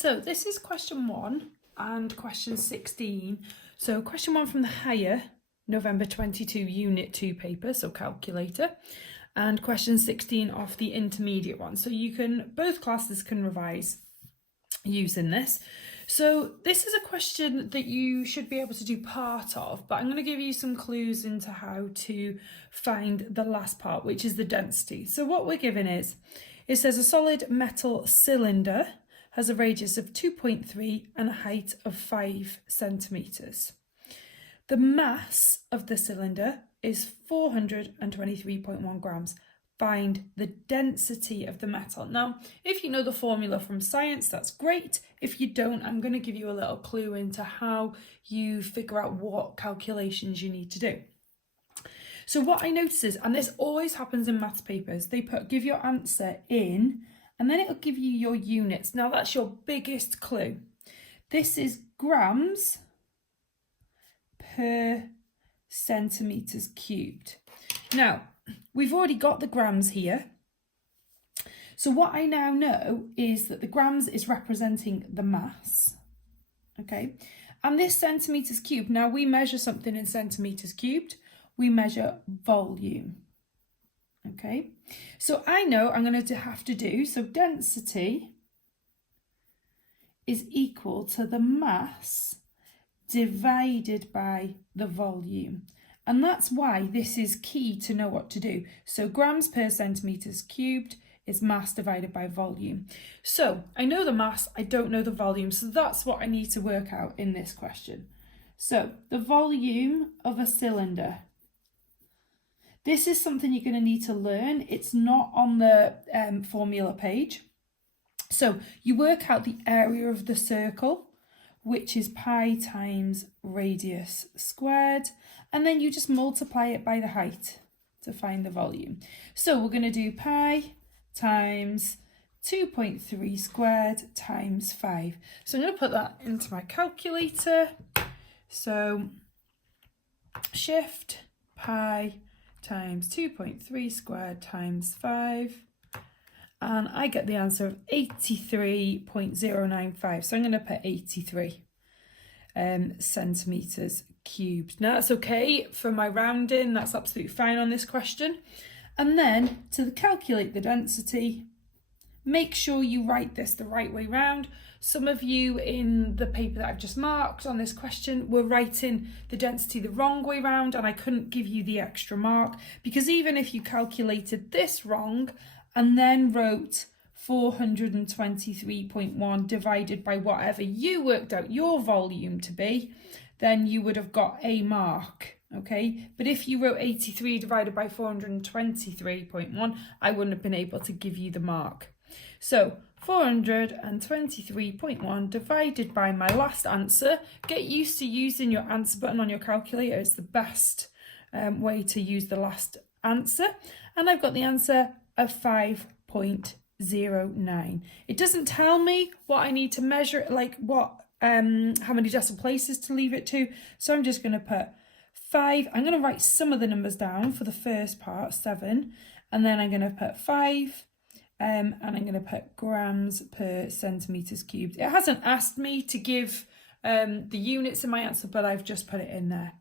So this is question 1 and question 16. So question 1 from the higher November 22 Unit 2 paper, so calculator, and question 16 off the intermediate one. So you can, both classes can revise using this. So this is a question that you should be able to do part of, but I'm going to give you some clues into how to find the last part, which is the density. So what we're given is, it says a solid metal cylinder has a radius of 2.3 and a height of 5 centimetres. The mass of the cylinder is 423.1 grams. Find the density of the metal. Now, if you know the formula from science, that's great. If you don't, I'm going to give you a little clue into how you figure out what calculations you need to do. So what I notice is, and this always happens in maths papers, they give your answer in, and then it'll give you your units. Now that's your biggest clue. This is grams per centimetres cubed. Now, we've already got the grams here. So what I now know is that the grams is representing the mass, okay? And this centimetres cubed, now we measure something in centimetres cubed, we measure volume, okay? So I know I'm going to have to do, so density is equal to the mass divided by the volume. And that's why this is key to know what to do. So grams per centimetres cubed is mass divided by volume. So I know the mass, I don't know the volume. So that's what I need to work out in this question. So the volume of a cylinder. This is something you're going to need to learn. It's not on the formula page. So you work out the area of the circle, which is pi times radius squared, and then you just multiply it by the height to find the volume. So we're going to do pi times 2.3 squared times 5. So I'm going to put that into my calculator. So shift pi times 2.3 squared times 5. And I get the answer of 83.095. So I'm going to put 83 centimetres cubed. Now that's okay for my rounding. That's absolutely fine on this question. And then to calculate the density, make sure you write this the right way round. Some of you in the paper that I've just marked on this question were writing the density the wrong way round, and I couldn't give you the extra mark because even if you calculated this wrong, and then wrote 423.1 divided by whatever you worked out your volume to be, then you would have got a mark, okay? But if you wrote 83 divided by 423.1, I wouldn't have been able to give you the mark. So 423.1 divided by my last answer. Get used to using your answer button on your calculator. It's the best way to use the last answer. And I've got the answer of 5.09. It doesn't tell me what I need to measure, like what how many decimal places to leave it to. So I'm just going to put 5. I'm going to write some of the numbers down for the first part, 7, and then I'm going to put 5, and I'm going to put grams per centimetres cubed. It hasn't asked me to give the units in my answer, but I've just put it in there.